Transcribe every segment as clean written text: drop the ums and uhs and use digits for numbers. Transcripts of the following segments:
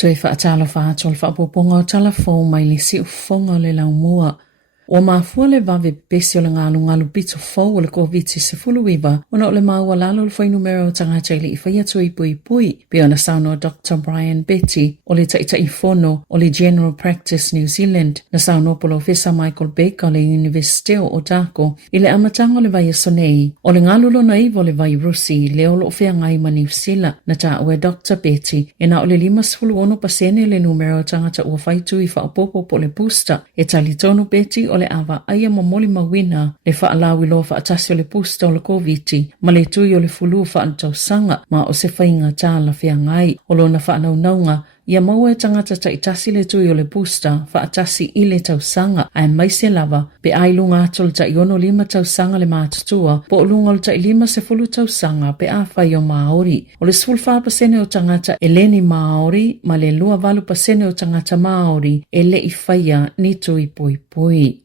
Tui whaatalo whaatol whaapoponga o talafo mai le si ufonga le laumua. O mafua le vave pesi o le ngalu pito fau o le COVID-19 ona o le maua lalo le whai numero o tangata ili i whai atu i pui pe ona sauno Dr. Brian Betty o le taita i fono o le General Practice New Zealand na sauno Professor Michael Baker o le University o Otago i le amatanga o le vai sonei o le ngalulo na iwo le vai Rusi le olo o whea ngai ma New Zealand na ta ue Dr. Betty e na o le 51% le numero o tangata ua whaitu i whaapopo po le booster e talitonu Betty o le awa aia mamoli mawina le whaalawi lo whaatasi o le booster o le COVID ma le tui o le fulu whaantausanga ma o se whainga Tala whea ngai o lo na whaanaunaunga ia maua e tangata taitasi le tui o le booster whaatasi i le tausanga ai mai se lava pe ai lunga atol ta iono 5 tausanga le mātutua po lunga o ta 5 se fulu tausanga pe a whai o Māori o le 4% o tangata e leni Māori ma le 2% o tangata Māori e le i whaia ni tui pui.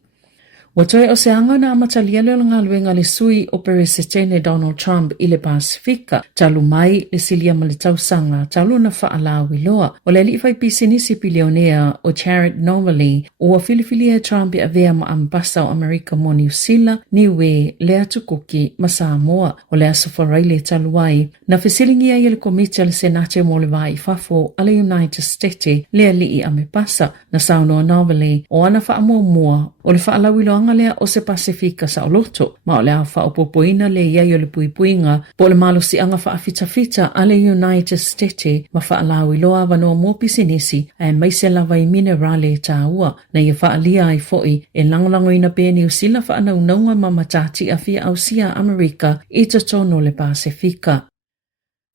Watoe o se anga na amatalia le ngaluenga le sui o peresetene Donald Trump i le Pasifika, talu mai le silia ma le tausanga, talu na whaalawi loa. O le li fai pisinisi bilionea o Jared Novelli, o filifilia Trump i avea ma ambasa o Amerika mo New Zealand, niwe le atukuki ma Sāmoa, o le asofarai le talu ai. Na fesilingia i le komite le senate mo le vai fafo a le United States, le li i amepasa, na sauno Novelli, o ana whaamua o le whaalawi loa lea o se Pasifika sa o loto, ma o le a whaopopoina le iai o le puipuinga, po le malo si anga whaafita a le United States, ma whaalawi loa wanoa mō pisinisi, ai mai se lava i minerale tā ua, na ia whaalia ai foi, e langolango ina pēni o sila whaanaunaunga ma matati a fia au sia Amerika i tono le Pasifika.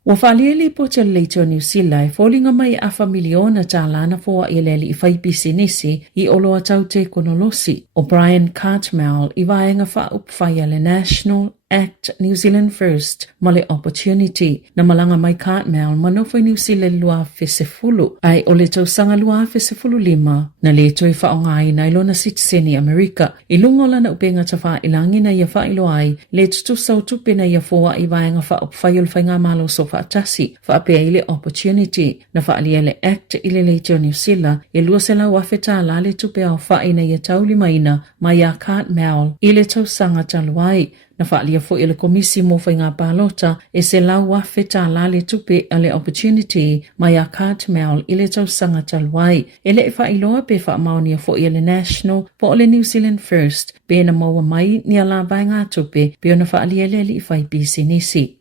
Wa whaalieli po te leito New Zealand, fōlinga mai a familiona tā lana fōa i leli i whaipisinisi i oloa tau te konolosi. O Brian Cartmel i vaenga whaupwhaia le National Act New Zealand First ma le Opportunity na malanga mai Cartmel manofo i New Zealand lua fesefulu ai o le tausanga lua fesefulu 5 na le toi whaongai na ilona citizeni Amerika i lungola na upenga tafa ilangi na ia whailo ai le tutu sau tupe na ia fōa i vaenga whaupwhaiol whainga malo so whaatasi whaapea i le Opportunity na whaalia le Act i le leitio New Zealand e lua se lau whawheta la le tupe au whae na ia tauli maina mai a Cartmel i le tausanga taluai na whaalia fo i le komisi mo whainga pālota e se lau wawheta la le tupe a le Opportunity mai a Cartmel i le tausanga taluai. E le whailoa pe whaamaunia fo i le National po le New Zealand First pe na maua mai ni ala vainga tupe pe ona whaalia le li whaipisi nisi.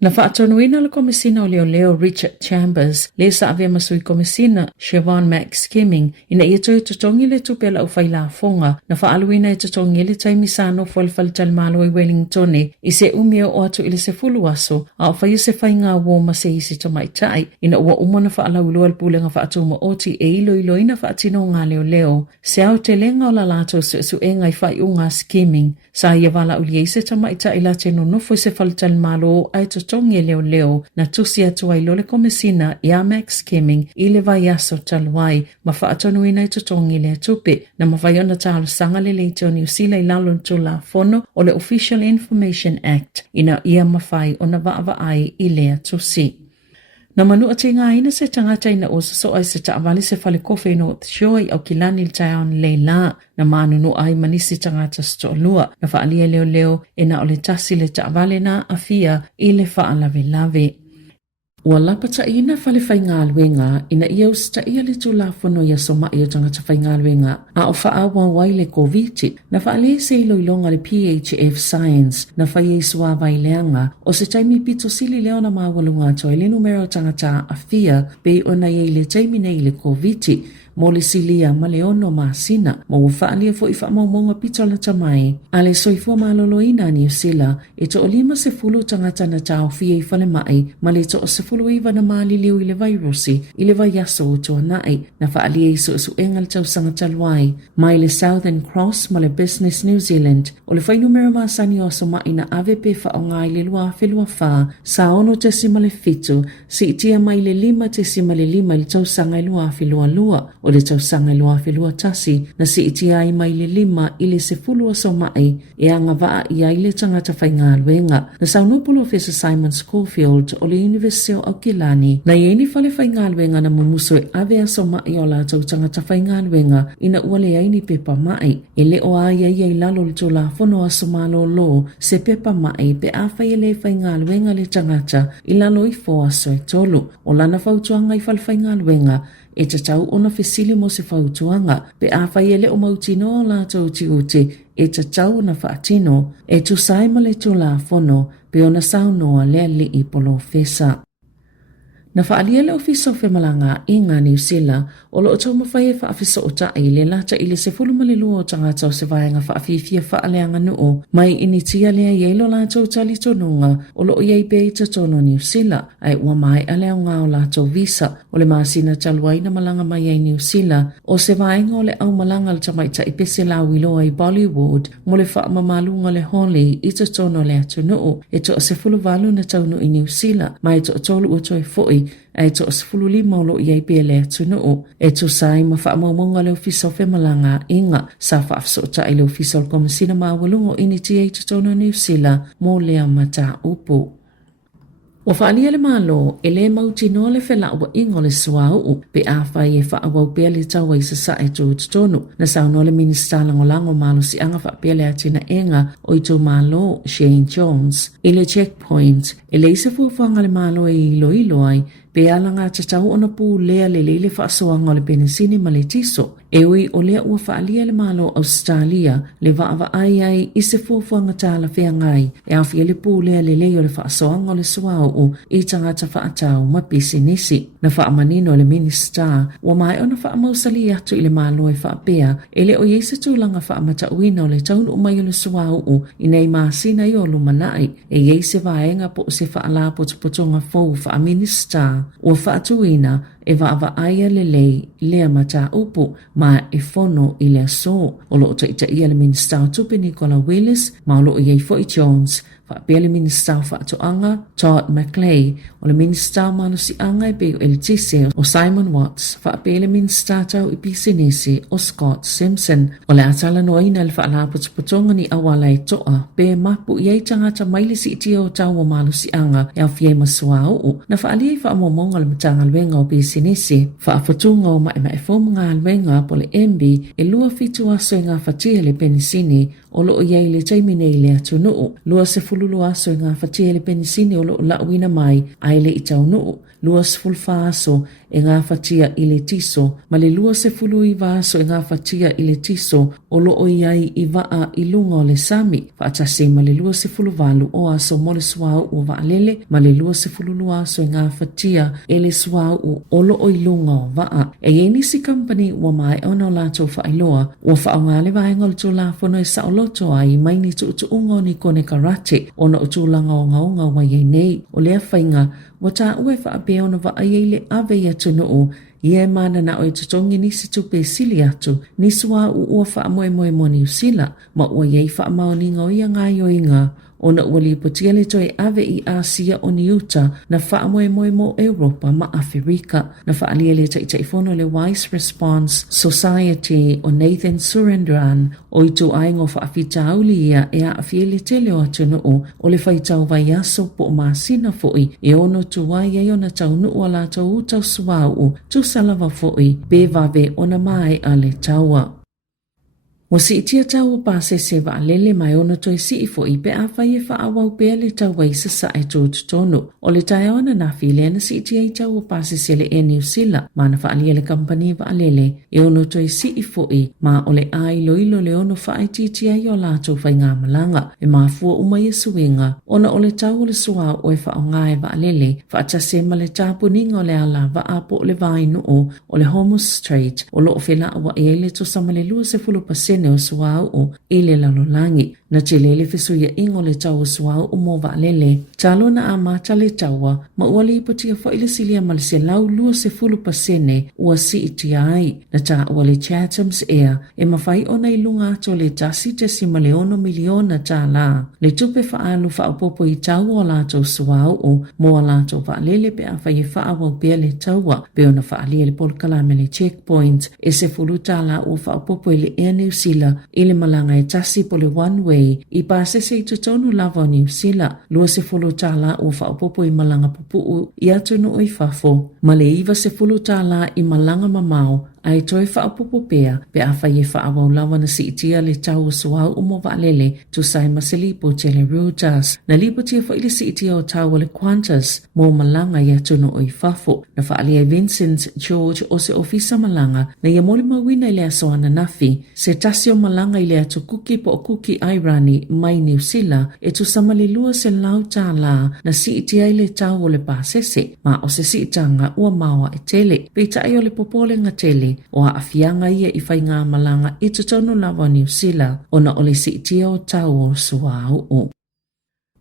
Na whaatonuina le komisina o leo Richard Chambers, le sa ave masui komisina Siobhan Max Skimming, ina ia toi tutongi le tupela o whaila fonga, na whaaluina e tutongi le taimisano fo le whalitalmalo i Wellingtone, i se umia o atu ili se fulu aso, a o whaia se whainga wo ma se isi tomaitai, ina ua umana whaalawilua le pulenga whaatuma oti e ilo ina whaatino ngā leo, se au te lenga o la lato su e ngai whai unga Skimming, sa ia wala uliese tomaitai la te no nofo se whalitalmalo ai tongi leo na tusi atua i lole komisina i a Max Skimming i le vai aso taluai ma whaatonuina i tutongi le tupe na mawhaiona talo sanga le leitio New Zealand i lalon tula fono o le Official Information Act ina ia mawhai o na vaava ai i lea tusi. Na manu ati ngā ina se tangata ina o so ai se taawali se whale kofe no Shoi au kilani il taion le la na manunu ai manisi tangata sto lua na whaalia leo e na o le tasi le taawali na afia i le whaalave. Ua lapata ina whale whainga luenga ina ia usta ia le tulafono ia soma ia tangata whainga luenga a o whaawa wai le COVID na whaale se iloilonga le PHF Science na whaie isua vai leanga o se taimi pito sili leo na mawalunga toi le numero tangata afia pe ona ia le taimi nei le COVID mo le silia ma le ono masina mo whaalia fo i whaamaumonga pito la tamai a le soifua maloloina ni usila e to o 5 tangata na tau fia i whale mai ma le to o 10 na mali liu i le virusi i le vai aso o toa nai na whaalia i su engal tau sanga taluai mai le Southern Cross ma le Business New Zealand o le whai numero masani o so mai na ave pe whaonga i le lua whelua wha sa ono te sima le fitu si itia mai le 5 te sima le 5 i tau sanga i lua whelua lua o le tausanga i loa whelua tasi na si iti ai mai le 5 i le 10 so mai e anga waa i ai le tangata whainga luenga. Na saunupulo Professor Simon Schofield o le University o au kilani. Na yeni fale whaingaluenga na mumuso e avea so mai o la tau tangata whaingaluenga ina uale aini pepa mai. E le o ai ai lalo le tō la whono aso malo lo se pepa mai pe a whai le whaingaluenga le tangata i lalo i fo aso e tolu. O lana whautuanga i fale whaingaluenga e tatau ona fesili mo se whautuanga pe a whai le o mautino la tau tiuti e tatau na whaatino e tu saima le tō la whono pe ona saunoa lea li i polo fesa. Na whaalia le ofiso whemalanga i ngā New Zealand o lo o tau mawhai e whaafisa o tai le lata i le se fulumale lua o tangata o se vaenga whaafifia whaaleanga nuo mai initia lea yeilo la tau tali tonunga o lo o iei bei ta tono New Zealand ai ua mai alea ngā o la tau visa o le maasina taluaina malanga mai ai New Zealand o se vaenga o le au malanga le tamaita i pese la wiloa i Bollywood mo le wha mamalunga le holi i ta tono le atu nuo e to se fuluvalu na taunu i New Zealand mai to tolu o toi foi ai to sfulu lima lo iei pele atu e to sai ma wha maunga le ofiso whemalanga inga sa whaafsota i le ofiso komisina mawalungo initi e tutono New Zealand mo lea mata upu. O whaalia le malo e le mautino le whela ua ingo le suau pe a whai e whaawau pia le taua i sa e tō tutonu na sauno le minista langolango malo si anga wha pia le atina enga o i tō malo Shane Jones. I le checkpoint e le isa fuafanga le malo e ilo ai pe alanga tatau ona pū lea le leile whaasoanga o le penisini ma le tiso. E ui o lea ua whaalia le malo Australia le vaava ai i se fuafuanga tāla whea ngai e awhia le pū lea le leo le whaasoanga o le suau o i tangata whaatau ma pisinisi. Na whaamanino le minista ua mai ona whaamausali atu i le malo e whaapea e le o yeisa tūlanga whaamata uina o le taunu o mai o le suau o i nei maasina i o lumanai e yeise vaenga po se whaala potopotonga fau whaaminista ua whaatuina e vaava aia le lei lea mata upu ma e fono i le aso. O lo ta ia le minista tupe Nicola Willis ma o lo iei foi Jones whaapea le minista whaatoanga Todd McClay o le minista manusi anga e peo el tise o Simon Watts whaapea le minista tau i pisinesi o Scott Simpson o le atala noina le whaalaputuputonga ni awala e toa pe mapu iei tangata maile si itia o tau o manusi anga e au fiei masua o na whaalia i whaamomonga le matanga luenga o pisinesi whaafatunga o mae fomunga luenga po le embi e lua fitu aso i ngā whatia le penisini o lo iei le taimine i le atu nuu. Lua se fululu aso i ngā whatia le penisini o lo lauina mai ai le i tau nuu. Lua se fulfa aso e ngā whatia i le tiso, ma le lua se fulu i vaso e ngā whatia i le tiso o lo o iai i vaa i lunga o le sami. Whaatase ma le lua se fulu valu o aso mo le suau o vaalele, ma le lua se fululu aso e ngā whatia e le suau o lo o i lunga o vaa. E yenisi company ua mai ono lato whailoa, ua whaonga le vaenga le tū lafono e saoloto ai mai ni tu ungo ni kone karate o na utulanga o ngaunga wa yenei o lea whainga wata ue whaapea ona wa aiele ave i atu nuu ie mana na o i tutongi nisi tupe sili atu nisua ua wha moe moni usila ma ua iei wha maoninga o ia ngā yoinga ona ua li potia le toi ave i Asia o Niuta na wha moe mo Europa ma Afrika na wha alia le taifono le Wise Response Society o Nathan Surendran o i tu aingo wha awhita auli ia e a awhie le tele o atu nuu o le whaitau vai aso po maasina foi e ono tuwai e ona tau nuu ala tau utau suau tu salava foi be vave ona mai a le taua. O si itia tau o pase se wa lele mai ono toi si i fo i pe a whai e wha awau pe le tau wai sa e tōtu tono. O le tai ona na while na si itia i tau o pase se le e New Zealand ma na wha alia le company wa lele e ono toi si i fo i ma o le ai loilo le ono wha ai titia i o lato whai ngā malanga e ma fua umai e suinga ona o le tau o le sua o e wha o ngā e wa lele wha atase ma le tapu ninga o le ala wa apo le vai nuu o le Homo Strait o lo o whila wa e le to sama le lua se fulu pasene o suau o ele lalolangi na te lele fesuia ingo le tau o suau o mo wa lele. Talo na a mata le taua ma ua li ipatia fo ile silia ma le se lau lua se fulu pasene ua si iti ai na ta ua le Chatham's Air e mawhai ona i lunga ato le tasi te si ma le ono miliona ta la. Le tupe whaalu whaapopo i tau o lato suau o mo a lato wa lele pe a whai e whaawau pia le taua pe ona whaalia le polkala me le checkpoint e se fulu ta la ua whaapopo i le Air New Zealand i le malanga e tasi po le one way i pasese i tutonu lava o New Zealand lua se fulu tala ua whaopopo i malanga pupu i atu no i fafo ma le iwa se fulu tala i malanga mamao ai toi whaapopo pea pe a whai e whaawau lawa na si itia le tau suau umo waalele tu sai maselipo te le Reuters na lipo tia wha ili si itia o tau le Qantas mo malanga i atu no i fafo na whaali e Vincent George o se ofisa malanga na ia moli mawina i le asoana nafi se tasi o malanga i le atu kuki po o kuki Airani mai New Zealand e tu samalilua se lau tala na si itia i le tau o le pasese ma o se si itanga ua maua e tele pe tai o le popole nga tele o a afianga ia i whainga malanga i tutonu lawa New Zealand o na ole si itia o tau o suau o.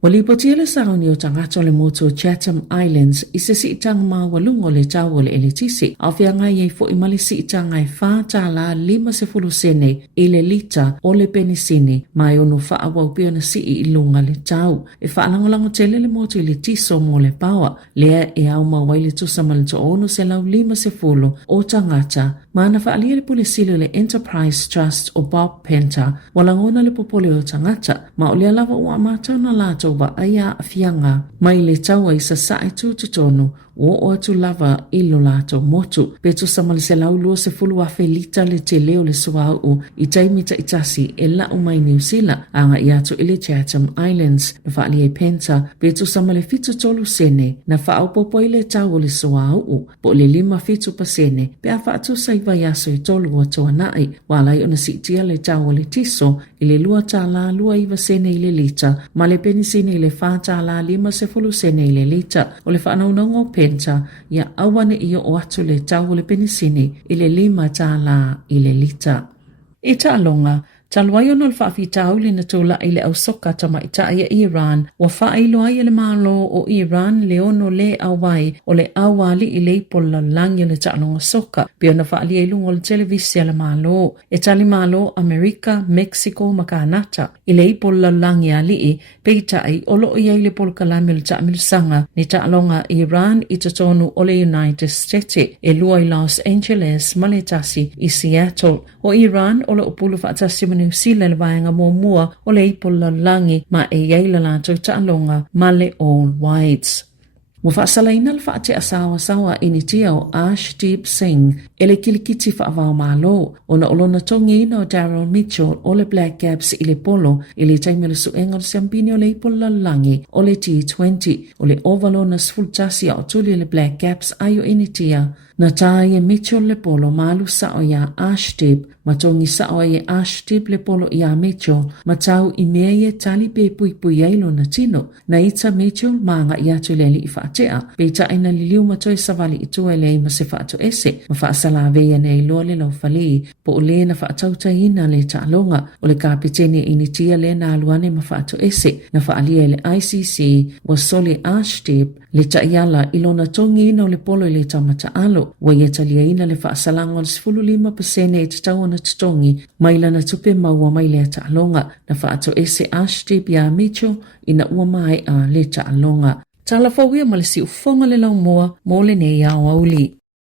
Walipo tia le sauni o tangato le moto Chatham Islands i se si itanga maa walungo le tau o le elitisi. Awhianga iei fo i mali si itanga e wha tala 50 sene i le lita o le penisini mai ono wha awau na si i ilunga le tau. E wha langolango tele le moto i le tiso mo le pawa. Lea e au mawai le tusama le to ono se lau 50 o tangata. Mana wha alia le pulisilo le Enterprise Trust o Bob Penta walangona le popole o tangata. Ma o lea lava ua matau na lato wa aia afianga mai le taua i sa sae tututonu o atu lava ilo lato motu. Peto samale se laulua se fulu afe lita le te leo le suau i taimita itasi e lau mai New Zealand anga i atu ili Chatham Islands na whaali e Penta. Peto samale fitu tolu sene na whaau popo i le tau le suau po le 5 fitu pa sene pe a whaatu saiva yaso i tolu o toa nai walai ona si tia le tau le tiso i le lua tala lua iwa sene i le lita ma le penisini i le whata la 50 sene i le lita o le whanaunongo Penta ia awane ia o atu le tau le penisini i le 5 tala i le lita. I ta alonga Taluai ono le whaafitau le na tula i le au soka tama i ta ia Iran wa whaailoa i le malo o Iran le ono le awai o le awali i le ipola langi le ta'alonga soka pia na whaali e lungo le televisia le malo e tali malo Amerika, Mexico, Makanata i le ipola langi a lii peita ai olo i le polkalami le ta'amil sanga ni ta'alonga Iran i tatonu o le United States e lua i Los Angeles maletasi i Seattle o Iran o le upulu whaatasi New Zealand vaenga mua o le ipola langi ma e yeila la ta'alonga ma le all whites. Wafasalaina le whaatea sawa initia o Ashdeep Singh ele kilikiti whaavao malo o na olona tongina o Daryl Mitchell o le Black Caps i le polo i le taimele suenga o siampini o le ipola langi o le T20 o le ovalo na sfultasi o tuli le Black Caps ayo initia na tae Mitchell le polo malu sao ya Ashdeep matongi sao ya Ashdeep le polo ya Mitchell matau i mea ye tali pe pui ailo na tino na ita Mitchell maanga ia tuleli i whaatea peita ina liliu matoi savali i tua le ima se whaato ese ma whaasala veia nei loa le lau whalii po o le na whaatauta hina le ta'alonga o le kapiteni initia le na aluane ma whaato ese na whaalia le ICC wa soli Ashdeep le taiala ilona tongi ina o le polo i le tamata alo wa ia talia ina le whaasalanga o le 15% e tatau na tutongi maila na tupe maua mai le ta'alonga na whaato ese Ashdeep ya Mitchell ina ua mai a le ta'alonga. Tala fawia malisi ufonga le lau moa mo le nei au auli.